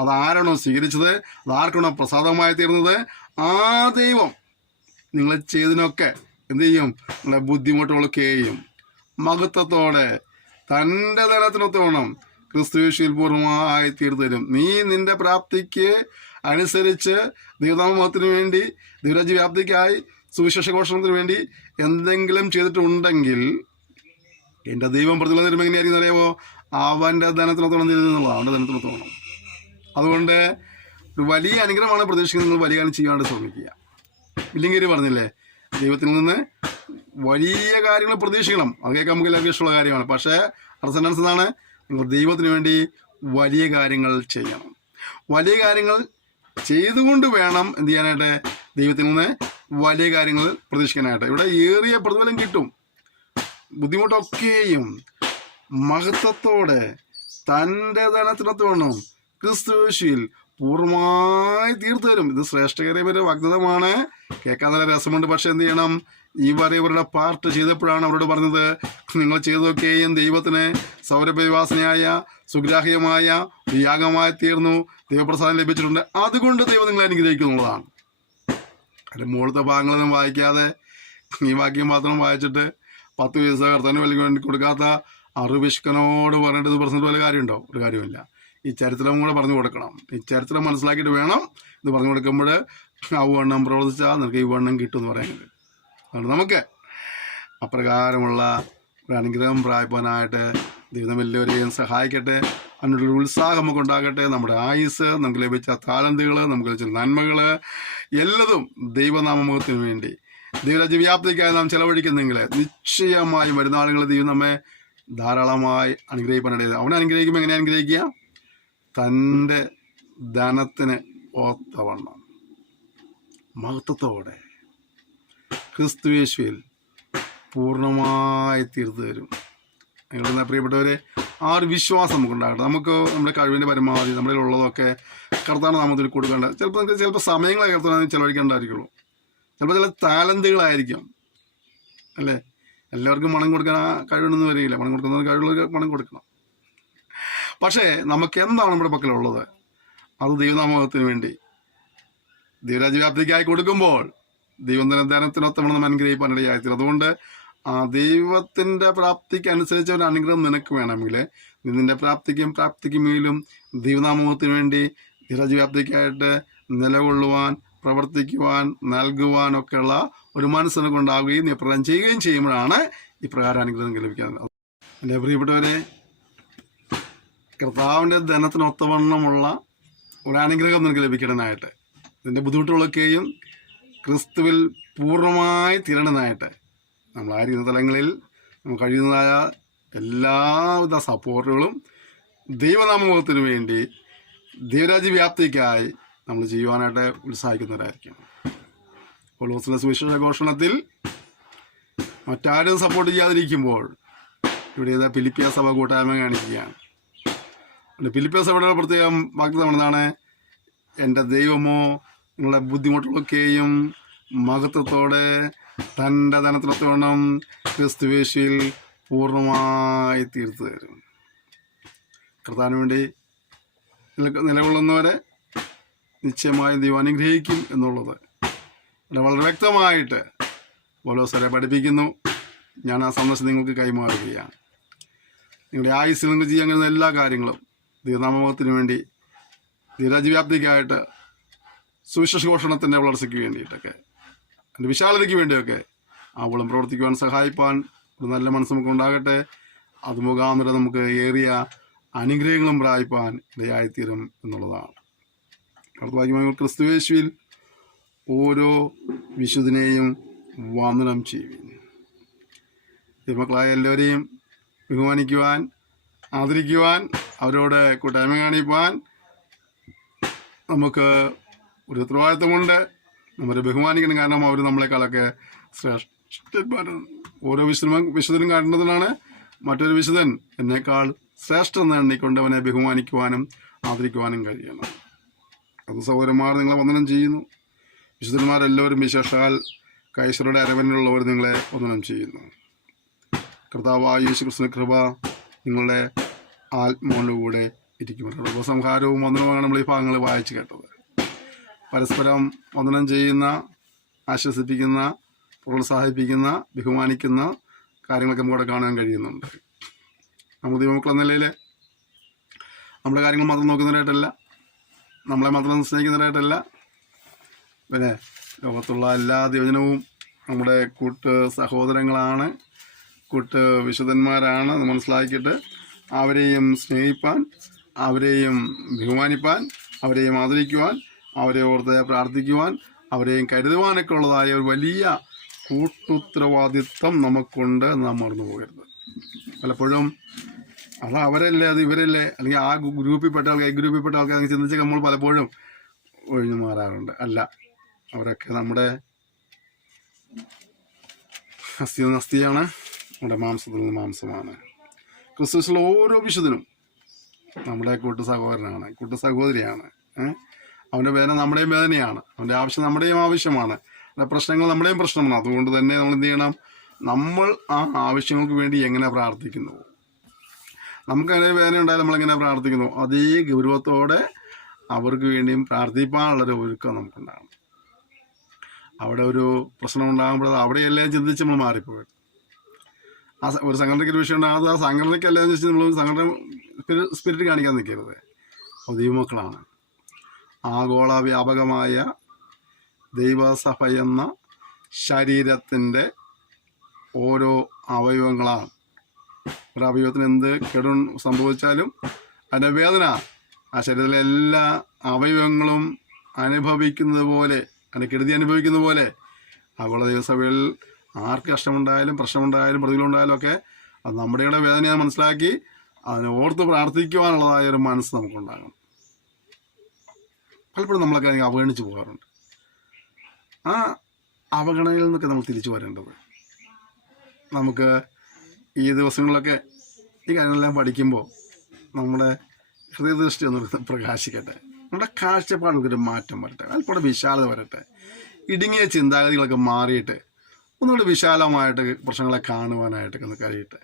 അതാരാണോ സ്വീകരിച്ചത്, അതാർക്കാണോ പ്രസാദമായി തീർന്നത്, ആ ദൈവം നിങ്ങൾ ചെയ്തതിനൊക്കെ എന്ത് ചെയ്യും? നിങ്ങളുടെ ബുദ്ധിമുട്ടുകളൊക്കെയും മഹത്വത്തോടെ തൻ്റെ ധനത്തിനൊത്തോണം ക്രിസ്തുയേശുവിൽ പൂർണ്ണമായി തീർത്തു തരും. നീ നിന്റെ പ്രാപ്തിക്ക് അനുസരിച്ച് ദൈവനാമത്തിന് വേണ്ടി, ദൈവരാജ്യ വ്യാപ്തിക്കായി, സുവിശേഷ ഘോഷണത്തിന് വേണ്ടി എന്തെങ്കിലും ചെയ്തിട്ടുണ്ടെങ്കിൽ എൻ്റെ ദൈവം പ്രതിഫലം തരുമ്പോൾ എങ്ങനെയായിരിക്കും അറിയാമോ? അവൻ്റെ ധനത്തിനൊത്തോളം തരുന്നതാണ്, അവൻ്റെ ധനത്തിനൊത്തോളം. അതുകൊണ്ട് ഒരു വലിയ അനുഗ്രഹമാണ് പ്രതീക്ഷിക്കുന്നത്. നിങ്ങൾ വലിയ കാര്യം ചെയ്യാണ്ട് ശ്രമിക്കുക. ഇല്ലെങ്കിൽ പറഞ്ഞില്ലേ, ദൈവത്തിൽ നിന്ന് വലിയ കാര്യങ്ങൾ പ്രതീക്ഷിക്കണം. അത് കേൾക്കാൻ നമുക്ക് എല്ലാവർക്കും ഇഷ്ടമുള്ള കാര്യമാണ്. പക്ഷേ അടുത്ത സെൻറ്റൻസ് എന്താണ്? നിങ്ങൾ ദൈവത്തിന് വേണ്ടി വലിയ കാര്യങ്ങൾ ചെയ്യണം. വലിയ കാര്യങ്ങൾ ചെയ്തുകൊണ്ട് വേണം എന്ത് ചെയ്യാനായിട്ട്? ദൈവത്തിൽ നിന്ന് വലിയ കാര്യങ്ങൾ പ്രതീക്ഷിക്കാനായിട്ട്. ഇവിടെ ഏറിയ പ്രതിഫലം കിട്ടും. ബുദ്ധിമുട്ടൊക്കെയും മഹത്വത്തോടെ തൻ്റെ ധനത്തിനൊത്തവണ്ണം ക്രിസ്തുയേശുവിൽ പൂർണ്ണമായി തീർത്തു തരും. ഇത് ശ്രേഷ്ഠകരമായ ഒരു വാഗ്ദത്തമാണ്. കേൾക്കാൻ നല്ല രസമുണ്ട്. പക്ഷെ എന്ത് ചെയ്യണം? ഇവരുടെ പാർട്ട് ചെയ്തപ്പോഴാണ് അവരോട് പറഞ്ഞത്, നിങ്ങൾ ചെയ്തതൊക്കെയും ദൈവത്തിന് സൗരഭ്യവാസനയായ സുഗ്രാഹ്യമായ യാഗമായി തീർന്നു, ദൈവപ്രസാദം ലഭിച്ചിട്ടുണ്ട്, അതുകൊണ്ട് ദൈവം നിങ്ങളെ അനുഗ്രഹിക്കുന്നുള്ളതാണ്. അതിൻ്റെ മുകളിലത്തെ ഭാഗങ്ങളൊന്നും വായിക്കാതെ ഈ വാക്യം മാത്രം വായിച്ചിട്ട് 10 പൈസ കർത്താവിന് വിലയ്ക്ക് വേണ്ടി കൊടുക്കാത്ത അറിവിഷ്കനോട് പറഞ്ഞിട്ട് ഇത് പറഞ്ഞിട്ട് വല്ല കാര്യമുണ്ടോ? ഒരു കാര്യമില്ല. ഈ ചരിത്രം കൂടെ പറഞ്ഞു കൊടുക്കണം. ഈ ചരിത്രം മനസ്സിലാക്കിയിട്ട് വേണം ഇത് പറഞ്ഞു കൊടുക്കുമ്പോൾ വണ്ണം പ്രവർത്തിച്ചാൽ നിനക്ക് ഈ വണ്ണം കിട്ടുമെന്ന് പറയുന്നത്. അതുകൊണ്ട് നമുക്ക് അപ്രകാരമുള്ള ഒരു അനുഗ്രഹം പ്രാപിക്കാനായിട്ട് ദൈവം എല്ലാവരെയും സഹായിക്കട്ടെ. അതിനൊരു ഉത്സാഹം നമുക്ക് ഉണ്ടാകട്ടെ. നമ്മുടെ ആയുസ്, നമുക്ക് ലഭിച്ച താലന്തുകൾ, നമുക്ക് ലഭിച്ച നന്മകൾ എല്ലതും ദൈവനാമത്തിന് വേണ്ടി, ദൈവരാജ്യ വ്യാപ്തിക്കായി നാം ചെലവഴിക്കുന്നെങ്കിൽ നിശ്ചയമായും വരുന്ന ആളുകൾ ദൈവം നമ്മെ ധാരാളമായി അനുഗ്രഹിക്കാനിടയത്. അവനെ അനുഗ്രഹിക്കുമ്പോൾ എങ്ങനെ അനുഗ്രഹിക്കുക? തൻ്റെ ധനത്തിന് ഒത്തവണ്ണം മഹത്വത്തോടെ ക്രിസ്തുയേശുവിൽ പൂർണ്ണമായി തീർത്തു തരും. നിങ്ങളുടെ പ്രിയപ്പെട്ടവരെ, ആ ഒരു വിശ്വാസം നമുക്കുണ്ടാകട്ടെ. നമുക്ക് നമ്മുടെ കഴിവിൻ്റെ പരമാവധി നമ്മളിൽ ഉള്ളതൊക്കെ കർത്താവിന്റെ നാമത്തിൽ കൊടുക്കേണ്ട. ചിലപ്പോൾ സമയങ്ങളെ കർത്താവിന് ചെലവഴിക്കേണ്ടതായിരിക്കുള്ളൂ. ചിലപ്പോൾ ചില ടാലന്റുകളായിരിക്കും, അല്ലേ? എല്ലാവർക്കും മണം കൊടുക്കാൻ ആ കഴിവൊന്നും വരികയില്ല. മണം കൊടുക്കുന്നവർ കഴിവുള്ള മണം കൊടുക്കണം. പക്ഷേ നമുക്ക് എന്താണ് നമ്മുടെ പക്കലുള്ളത്, അത് ദൈവനാമത്തിന് വേണ്ടി ദൈവരാജ്യവ്യാപ്തിക്കായി കൊടുക്കുമ്പോൾ ദൈവം തന്നെ ധനത്തിനൊത്തവണ്ണം നമ്മൾ അനുഗ്രഹിക്കാനിടയായിത്തീരും. അതുകൊണ്ട് ആ ദൈവത്തിൻ്റെ പ്രാപ്തിക്ക് അനുസരിച്ച ഒരു അനുഗ്രഹം നിനക്ക് വേണമെങ്കിൽ നിന്റെ പ്രാപ്തിക്കും മേലും ദൈവനാമത്തിന് വേണ്ടി ദൈവരാജ്യവ്യാപ്തിക്കായിട്ട് നിലകൊള്ളുവാൻ, പ്രവർത്തിക്കുവാൻ, നൽകുവാൻ ഒക്കെയുള്ള ഒരു മനസ്സിനെ കൊണ്ടാവുകയും നീ പ്രകാരം ചെയ്യുകയും ചെയ്യുമ്പോഴാണ് ഇപ്രകാരം അനുഗ്രഹം ലഭിക്കുന്നത്. എൻ്റെ പ്രിയപ്പെട്ടവരെ, കർത്താവിൻ്റെ ധനത്തിനൊത്തവണ്ണമുള്ള ഒരു അനുഗ്രഹം നിനക്ക് ലഭിക്കണമെന്നായിട്ട്, ഇതിൻ്റെ ബുദ്ധിമുട്ടുകളൊക്കെയും ക്രിസ്തുവിൽ പൂർണ്ണമായി തീരണനായിട്ട് നമ്മൾ ആയിരിക്കുന്ന തലങ്ങളിൽ നമുക്ക് കഴിയുന്നതായ എല്ലാവിധ സപ്പോർട്ടുകളും ദൈവനാമത്തിന് വേണ്ടി ദൈവരാജ്യ വ്യാപ്തിക്കായി നമ്മൾ ചെയ്യുവാനായിട്ട് ഉത്സാഹിക്കുന്നവരായിരിക്കും. പൗലോസിന്റെ സുവിശേഷ ഘോഷണത്തിൽ മറ്റാരും സപ്പോർട്ട് ചെയ്യാതിരിക്കുമ്പോൾ ഇവിടെ ഫിലിപ്പിയ സഭ കൂട്ടായ്മ കാണിക്കുകയാണ്. ഫിലിപ്പിയ സഭയുടെ പ്രത്യേകം വാഗ്ദത്തം എന്താണ്? എൻ്റെ ദൈവമോ നിങ്ങളുടെ ബുദ്ധിമുട്ടുകളൊക്കെയും മഹത്വത്തോടെ തൻ്റെ ധനത്തിനൊത്തവണ്ണം ക്രിസ്തുയേശുവിൽ പൂർണ്ണമായി തീർത്തു തരും. കർത്താവിന് വേണ്ടി നിലകൊള്ളുന്നവരെ നിശ്ചയമായും ദൈവം അനുഗ്രഹിക്കും എന്നുള്ളത് വളരെ വ്യക്തമായിട്ട് പൗലോസ് പഠിപ്പിക്കുന്നു. ഞാൻ ആ സന്ദേശം നിങ്ങൾക്ക് കൈമാറുകയാണ്. നിങ്ങളുടെ ആയുസ്സിൽ നിങ്ങൾ ചെയ്യാൻ കഴിയുന്ന എല്ലാ കാര്യങ്ങളും ദൈവനാമത്തിന് വേണ്ടി, ദൈവരാജ്യവ്യാപ്തിക്കായിട്ട്, സുവിശേഷ ഘോഷണത്തിൻ്റെ വളർച്ചയ്ക്ക് വേണ്ടിയിട്ടൊക്കെ, അതിൻ്റെ വിശാലതയ്ക്ക് വേണ്ടിയൊക്കെ അവളും പ്രവർത്തിക്കുവാൻ സഹായിപ്പാൻ ഒരു നല്ല മനസ്സ് നമുക്ക് ഉണ്ടാകട്ടെ. അത് മുഖാന്തരം നമുക്ക് ഏറിയ അനുഗ്രഹങ്ങളും പ്രാപിപ്പാൻ ഇടയായിത്തീരും എന്നുള്ളതാണ്. കർത്താവായ ക്രിസ്തുയേശുവിൽ ഓരോ വിശുദ്ധനെയും വന്ദനം ചെയ്യുവിൻ. ദൈവമക്കളായ എല്ലാവരെയും ബഹുമാനിക്കുവാൻ, ആദരിക്കുവാൻ, അവരോട് കൂട്ടായ്മ കാണിക്കുവാൻ നമുക്ക് ഒരു ഉത്തരവാദിത്വമുണ്ട്. നമ്മളെ ബഹുമാനിക്കണം. കാരണം അവർ നമ്മളെക്കാളൊക്കെ ശ്രേഷ്ഠന്മാരാണ്. ഓരോ വിശുദ്ധനും കാണുന്നതിനാണ് മറ്റൊരു വിശുദ്ധൻ എന്നേക്കാൾ ശ്രേഷ്ഠം എണ്ണിക്കൊണ്ട് അവനെ ബഹുമാനിക്കുവാനും ആദരിക്കുവാനും കഴിയണം. അത് സഹോദരന്മാർ നിങ്ങളെ വന്ദനം ചെയ്യുന്നു. വിശുദ്ധന്മാരെല്ലാവരും വിശേഷാൽ കൈസറുടെ അരവനിലുള്ളവർ നിങ്ങളെ വന്ദനം ചെയ്യുന്നു. കർത്താവായ യേശുക്രിസ്തുവിന്റെ കൃപ നിങ്ങളുടെ ആത്മാവിലൂടെ ഇരിക്കുമല്ലോ. ഉപസംഹാരവും വന്ദനവുമാണ് നമ്മൾ ഈ ഭാഗങ്ങൾ വായിച്ചു കേട്ടത്. പരസ്പരം വന്ദനം ചെയ്യുന്ന, ആശ്വസിപ്പിക്കുന്ന, പ്രോത്സാഹിപ്പിക്കുന്ന, ബഹുമാനിക്കുന്ന കാര്യങ്ങളൊക്കെ നമുക്കവിടെ കാണാൻ കഴിയുന്നുണ്ട്. നമ്മൾ ദൈവമക്കളെന്ന നിലയിൽ നമ്മുടെ കാര്യങ്ങൾ മാത്രം നോക്കുന്നവരായിട്ടല്ല, നമ്മളെ മാത്രം സ്നേഹിക്കുന്നവരായിട്ടല്ല, പിന്നെ ലോകത്തുള്ള എല്ലാ ദൈവജനവും നമ്മുടെ കൂട്ട് സഹോദരങ്ങളാണ്, കൂട്ട് വിശുദ്ധന്മാരാണ് എന്ന് മനസ്സിലാക്കിയിട്ട് അവരെയും സ്നേഹിപ്പാൻ, അവരെയും ബഹുമാനിപ്പാൻ, അവരെയും ആദരിക്കുവാൻ, അവരെ ഓർത്ത് പ്രാർത്ഥിക്കുവാൻ, അവരെയും കരുതുവാനൊക്കെ ഉള്ളതായ ഒരു വലിയ കൂട്ടുത്തരവാദിത്വം നമുക്കുണ്ട്. നാം മറന്നു പോകരുത്. പലപ്പോഴും അത് അവരല്ലേ, അത് ഇവരല്ലേ, അല്ലെങ്കിൽ ആ ഗ്രൂപ്പിൽപ്പെട്ട ആൾക്കാർ, ഈ ഗ്രൂപ്പിൽപ്പെട്ട ആൾക്കാർ ചിന്തിച്ചൊക്കെ നമ്മൾ പലപ്പോഴും ഒഴിഞ്ഞു മാറാറുണ്ട്. അല്ല, അവരൊക്കെ നമ്മുടെ അസ്ഥിയാണ്, നമ്മുടെ മാംസത്തിൽ നിന്ന് മാംസമാണ്. ക്രിസ്തുവിലുള്ള ഓരോ വിശുദ്ധനും നമ്മുടെ കൂട്ടു സഹോദരനാണ്, കൂട്ടു സഹോദരിയാണ്. അവൻ്റെ വേദന നമ്മുടെയും വേദനയാണ്, അവൻ്റെ ആവശ്യം നമ്മുടെയും ആവശ്യമാണ്, അവൻ്റെ പ്രശ്നങ്ങൾ നമ്മുടെയും പ്രശ്നമാണ്. അതുകൊണ്ട് തന്നെ നമ്മൾ എന്ത് ചെയ്യണം? നമ്മൾ ആ ആവശ്യങ്ങൾക്ക് വേണ്ടി എങ്ങനെ പ്രാർത്ഥിക്കുന്നു, നമുക്ക് അങ്ങനെ വേദന ഉണ്ടായാൽ നമ്മളെങ്ങനെ പ്രാർത്ഥിക്കുന്നു, അതേ ഗൗരവത്തോടെ അവർക്ക് വേണ്ടിയും പ്രാർത്ഥിക്കാനുള്ളൊരു ഒരുക്കം നമുക്കുണ്ടാകണം. അവിടെ ഒരു പ്രശ്നം ഉണ്ടാകുമ്പോൾ അവിടെയെല്ലാം ചിന്തിച്ച് നമ്മൾ മാറിപ്പോയി. ആ ഒരു സംഘടനയ്ക്ക് ഒരു വിഷയം ഉണ്ടാകാതെ ആ സംഘടനയ്ക്കെല്ലാം വെച്ച് നമ്മൾ സംഘടന സ്പിരിറ്റ് കാണിക്കാൻ നിൽക്കരുത്. ദൈവമക്കളാണ്. ആഗോള വ്യാപകമായ ദൈവസഭ എന്ന ശരീരത്തിൻ്റെ ഓരോ അവയവങ്ങളാണ്. ഒരു അവയവത്തിന് എന്ത് കേടു സംഭവിച്ചാലും അതിൻ്റെ വേദന ആ ശരീരത്തിലെ എല്ലാ അവയവങ്ങളും അനുഭവിക്കുന്നത് പോലെ, അതിൻ്റെ കെടുതി അനുഭവിക്കുന്ന പോലെ ആഗോള ദൈവസഭയിൽ ആർക്ക് കഷ്ടമുണ്ടായാലും പ്രശ്നമുണ്ടായാലും പ്രതികളുണ്ടായാലും ഒക്കെ അത് നമ്മുടെ വേദനയെ മനസ്സിലാക്കി അതിനെ ഓർത്ത് പ്രാർത്ഥിക്കുവാനുള്ളതായ ഒരു മനസ്സ് നമുക്കുണ്ടാകണം. പലപ്പോഴും നമ്മളൊക്കെ അവഗണിച്ച് പോകാറുണ്ട്. ആ അവഗണനയിൽ നിന്നൊക്കെ നമ്മൾ തിരിച്ചു വരേണ്ടത്. നമുക്ക് ഈ ദിവസങ്ങളിലൊക്കെ ഈ കാര്യങ്ങളെല്ലാം പഠിക്കുമ്പോൾ നമ്മുടെ ഹൃദയദൃഷ്ടി ഒന്ന് പ്രകാശിക്കട്ടെ, നമ്മുടെ കാഴ്ചപ്പാടുകൾക്കൊരു മാറ്റം വരട്ടെ, അല്പം വിശാലത വരട്ടെ, ഇടുങ്ങിയ ചിന്താഗതികളൊക്കെ മാറിയിട്ട് ഒന്നുകൂടി വിശാലമായിട്ട് പ്രശ്നങ്ങളെ കാണുവാനായിട്ടൊക്കെ ഒന്ന് കഴിയട്ടെ.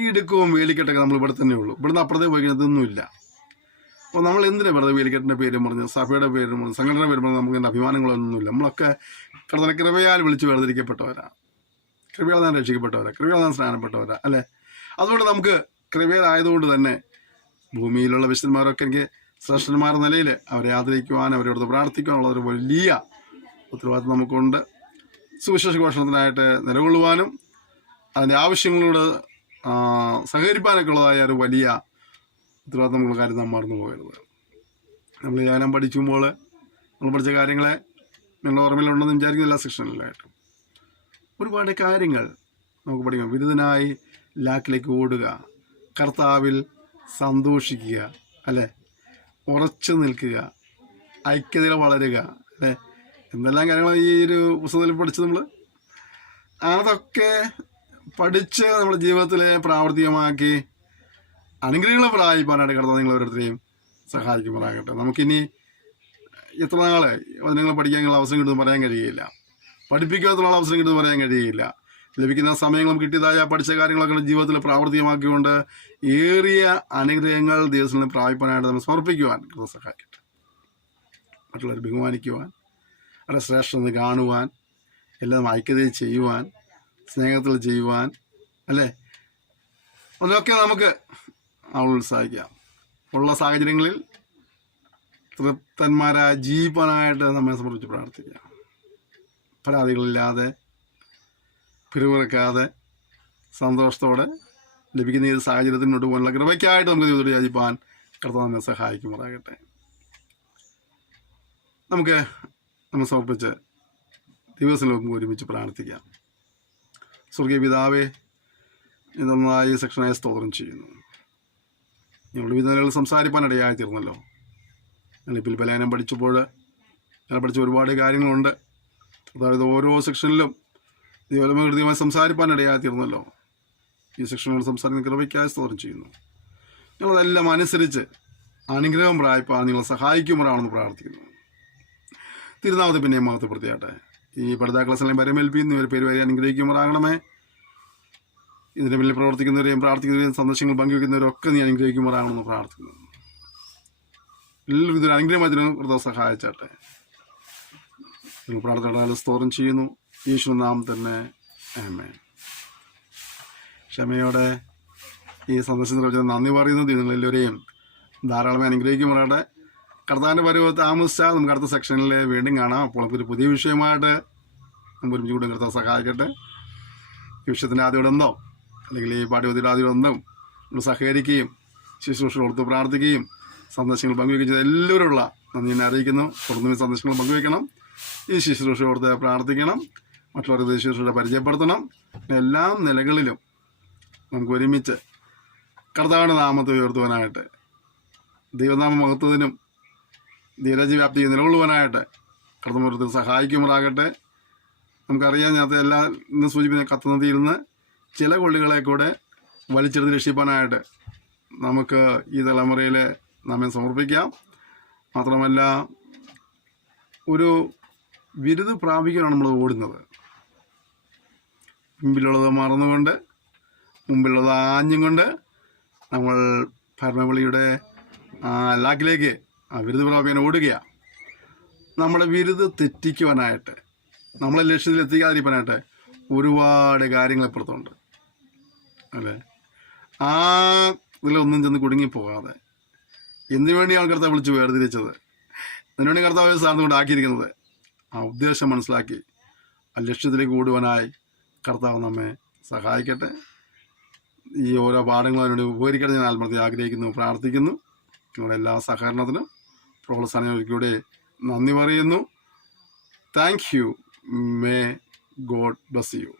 ഈ ഇടുക്കവും വേലിക്കെട്ടൊക്കെ നമ്മൾ ഇവിടെ തന്നെ ഉള്ളൂ, ഇവിടുന്ന് അപ്പുറത്തേക്ക് പോയിക്കുന്നതൊന്നുമില്ല. അപ്പോൾ നമ്മൾ എന്തിനാ വെറുതെ വേലിക്കെട്ടിൻ്റെ പേരും പറഞ്ഞ് സഭയുടെ പേരും പറഞ്ഞ് സംഘടന പേരും പറഞ്ഞ് നമുക്ക് എൻ്റെ അഭിമാനങ്ങളൊന്നുമില്ല. നമ്മളൊക്കെ കർത്താവിന്റെ കൃപയാൽ വിളിച്ച് വേർതിരിക്കപ്പെട്ടവരാ, കൃപയാൽ ഞാൻ രക്ഷിക്കപ്പെട്ടവരാ, കൃപയാൽ ഞാൻ സ്നാനപ്പെട്ടവരാ അല്ലേ. അതുകൊണ്ട് നമുക്ക് കൃപയായതുകൊണ്ട് തന്നെ ഭൂമിയിലുള്ള വിശുദ്ധന്മാരൊക്കെ എനിക്ക് ശ്രേഷ്ഠന്മാരുടെ നിലയിൽ അവരെ ആദരിക്കുവാൻ, അവരോട് പ്രാർത്ഥിക്കുവാനുള്ളൊരു വലിയ ഉത്തരവാദിത്വം നമുക്കുണ്ട്. സുവിശേഷ ഘോഷണത്തിനായിട്ട് നിലകൊള്ളുവാനും അതിൻ്റെ ആവശ്യങ്ങളോട് സഹകരിപ്പാനൊക്കെ ഉള്ളതായ ഒരു വലിയ ഉത്തരവാദിത്തമുള്ള കാര്യം നാം മറന്നു പോകരുത്. നമ്മൾ ധ്യാനം പഠിക്കുമ്പോൾ നമ്മൾ പഠിച്ച കാര്യങ്ങളെ നിങ്ങളുടെ ഓർമ്മയിലുണ്ടെന്ന് വിചാരിക്കുന്ന എല്ലാ സെക്ഷനിലായിട്ടും ഒരുപാട് കാര്യങ്ങൾ നമുക്ക് പഠിക്കാം. ബിരുദനായി ലാക്കിലേക്ക് ഓടുക, കർത്താവിൽ സന്തോഷിക്കുക അല്ലേ, ഉറച്ചു നിൽക്കുക, ഐക്യതയിൽ വളരുക അല്ലേ, എന്തെല്ലാം കാര്യങ്ങൾ ഈ ഒരു പുസ്തകത്തിൽ പഠിച്ചത് നമ്മൾ. അതൊക്കെ പഠിച്ച് നമ്മുടെ ജീവിതത്തിലെ പ്രാവർത്തികമാക്കി അനുഗ്രഹങ്ങളെ പ്രാപിപ്പാനായിട്ട് കർത്താവ് നിങ്ങൾ ഓരോരുത്തരെയും സഹായിക്കുമാറാകട്ടെ. നമുക്കിനി എത്ര നാളെ നിങ്ങൾ പഠിക്കാനുള്ള അവസരം കിട്ടുമെന്ന് പറയാൻ കഴിയില്ല, പഠിപ്പിക്കാത്തുള്ള അവസരം കിട്ടുമെന്ന് പറയാൻ കഴിയില്ല. ലഭിക്കുന്ന സമയങ്ങളും കിട്ടിയതായ പഠിച്ച കാര്യങ്ങളൊക്കെ ജീവിതത്തിൽ പ്രാവർത്തികമാക്കിക്കൊണ്ട് ഏറിയ അനുഗ്രഹങ്ങൾ ദൈവത്തിൽ പ്രാപിപ്പാനായിട്ട് നമ്മൾ സമർപ്പിക്കുവാൻ കർത്താവ് സഹായിക്കട്ടെ. മറ്റുള്ളവരെ ബഹുമാനിക്കുവാൻ, അവരുടെ ശ്രേഷ്ഠത കാണുവാൻ, എല്ലാം ഐക്യതയിൽ ചെയ്യുവാൻ, സ്നേഹത്തിൽ ചെയ്യുവാൻ അല്ലേ, അതിലൊക്കെ നമുക്ക് ഉത്സാഹിക്കാം. ഉള്ള സാഹചര്യങ്ങളിൽ തൃപ്തന്മാരായ ജീവിപ്പാനായിട്ട് നമ്മെ സമർപ്പിച്ച് പ്രാർത്ഥിക്കാം. പരാതികളില്ലാതെ, പിരിവിറക്കാതെ, സന്തോഷത്തോടെ ലഭിക്കുന്ന ഈ സാഹചര്യത്തിൽ മുന്നോട്ട് പോകാനുള്ള കൃപയ്ക്കായിട്ട് നമുക്ക് ജീവിതത്തിൽ യാചിപ്പാൻ കർത്താവ് നമ്മെ സഹായിക്കുമാറാകട്ടെ. നമുക്ക് നമ്മൾ സമർപ്പിച്ച് ദിവസങ്ങളും ഒരുമിച്ച് പ്രാർത്ഥിക്കാം. സ്വർഗീയ പിതാവേ, നന്നായി സെക്ഷനായി സ്തോത്രം ചെയ്യുന്നു. ഞങ്ങളുടെ വിധങ്ങൾ സംസാരിപ്പാനിടയായി തീർന്നല്ലോ. ഞാനിപ്പോൾ ബലാനം പഠിച്ചപ്പോൾ ഞാൻ പഠിച്ച ഒരുപാട് കാര്യങ്ങളുണ്ട്. അതായത് ഓരോ സെക്ഷനിലും കൃത്യമായി സംസാരിപ്പാനിടയായി തീർന്നല്ലോ. ഈ സെക്ഷനുകൾ സംസാരിക്കുന്ന കൃപയ്ക്കായി സ്തോത്രം ചെയ്യുന്നു. ഞങ്ങളതെല്ലാം അനുസരിച്ച് അനുഗ്രഹം പ്രാപിപ്പാൻ നിങ്ങൾ സഹായിക്കുമ്പോഴാണെന്ന് പ്രാർത്ഥിക്കുന്നു. തിരുനാമത്തെ പിന്നെ മഹത്വപ്പെടുത്തിയാട്ടെ. ഈ പഠിതാ ക്ലാസ്സിലെയും വരമേൽപ്പിക്കുന്ന ഒരു പേര് വരെ അനുഗ്രഹിക്കുമാറാകണമേ. ഇതിൻ്റെ പിന്നിൽ പ്രവർത്തിക്കുന്നവരെയും പ്രാർത്ഥിക്കുന്നവരെയും സന്ദേശങ്ങൾ പങ്കുവയ്ക്കുന്നവരും ഒക്കെ നീ അനുഗ്രഹിക്കുമാറാകണമെന്ന് പ്രാർത്ഥിക്കുന്നു. എല്ലാവരും ഇതൊരു അനുഗ്രഹമായി കർത്താവ് സഹായിച്ചാട്ടെ. നിങ്ങൾ പ്രാർത്ഥന സ്തോത്രം ചെയ്യുന്നു. യേശുവിന്റെ നാമത്തിൽ തന്നെ ആമേൻ. ക്ഷമയോടെ ഈ സന്ദേശത്തിന് നന്ദി പറയുന്നത് നിങ്ങളെല്ലാവരെയും ധാരാളമായി അനുഗ്രഹിക്കുമാറാട്ടെ. കർത്താവിൻ്റെ വരവ് താമസിച്ചാൽ നമുക്ക് അടുത്ത സെക്ഷനിൽ വീണ്ടും കാണാം. അപ്പോൾ നമുക്കൊരു പുതിയ വിഷയമായിട്ട് നമുക്ക് ഒരുമിച്ച് കൂടെ കർത്താവ് സഹായിക്കട്ടെ. ഈ വിഷയത്തിൻ്റെ ആദ്യമുണ്ടെന്നോ അല്ലെങ്കിൽ ഈ പാഠ്യപദ്ധതിയുടെ ആദ്യമുണ്ടെന്നോ നമ്മൾ സഹകരിക്കുകയും ശുശ്രൂഷ കൊടുത്ത് പ്രാർത്ഥിക്കുകയും സന്ദേശങ്ങൾ പങ്കുവയ്ക്കുകയും ചെയ്ത എല്ലാവരുമുള്ള നന്ദി എന്നെ അറിയിക്കുന്നു. തുടർന്ന് സന്ദേശങ്ങൾ പങ്കുവയ്ക്കണം, ഈ ശുശ്രൂഷ കൊടുത്ത് പ്രാർത്ഥിക്കണം, മറ്റുള്ളവർക്ക് ശുശ്രൂഷ പരിചയപ്പെടുത്തണം. എല്ലാ നിലകളിലും നമുക്ക് ഒരുമിച്ച് കർത്താവിൻ്റെ നാമത്തെ ഉയർത്തുവാനായിട്ട്, ദൈവനാമ മഹത്വത്തിനും ധീരജവ്യാപ്തിക്ക് നിലകൊള്ളുവാനായിട്ട് കർത്താവ് സഹായിക്കുമാറാകട്ടെ. നമുക്കറിയാം, നേരത്തെ എല്ലാ ഇന്ന് സൂചിപ്പിക്കുന്ന കത്തുനദിയിരുന്ന് ചില കൊള്ളികളെ കൂടെ വലിച്ചെടുത്ത് രക്ഷിപ്പാനായിട്ട് നമുക്ക് ഈ തലമുറയിൽ നമ്മെ സമർപ്പിക്കാം. മാത്രമല്ല, ഒരു ബിരുദ പ്രാപിക്കാനാണ് നമ്മൾ ഓടുന്നത്. മുമ്പിലുള്ളത് മറന്നുകൊണ്ട്, മുമ്പിലുള്ളത് ആഞ്ഞും കൊണ്ട് നമ്മൾ ഭരണവിളിയുടെ ലാക്കിലേക്ക് ബിരുദ പ്രാപിക്കാൻ ഓടുകയാണ്. നമ്മുടെ ബിരുദ തെറ്റിക്കുവാനായിട്ട്, നമ്മളെ ലക്ഷ്യത്തിൽ എത്തിക്കാതിരിക്കാനായിട്ട് ഒരുപാട് കാര്യങ്ങൾ ഇപ്പുറത്തുണ്ട് അല്ലേ. ആ ഇതിലൊന്നും ചെന്ന് കുടുങ്ങിപ്പോകാതെ എന്തിനു വേണ്ടിയാണ് കർത്താവ് വിളിച്ച് വേർതിരിച്ചത്, അതിനുവേണ്ടി കർത്താവ് സ്ഥാനത്ത് കൊണ്ട് ആക്കിയിരിക്കുന്നത്, ആ ഉദ്ദേശം മനസ്സിലാക്കി ആ ലക്ഷ്യത്തിലേക്ക് ഓടുവാനായി കർത്താവ് നമ്മെ സഹായിക്കട്ടെ. ഈ ഓരോ പാഠങ്ങളും അതിനോട് ഉപകരിക്കട്ടെ ഞാൻ ആത്മഹത്യ ആഗ്രഹിക്കുന്നു, പ്രാർത്ഥിക്കുന്നു. നിങ്ങളുടെ എല്ലാ സഹകരണത്തിനും പ്രോത്സാഹനത്തിലൂടെ നന്ദി പറയുന്നു. Thank you. May God bless you.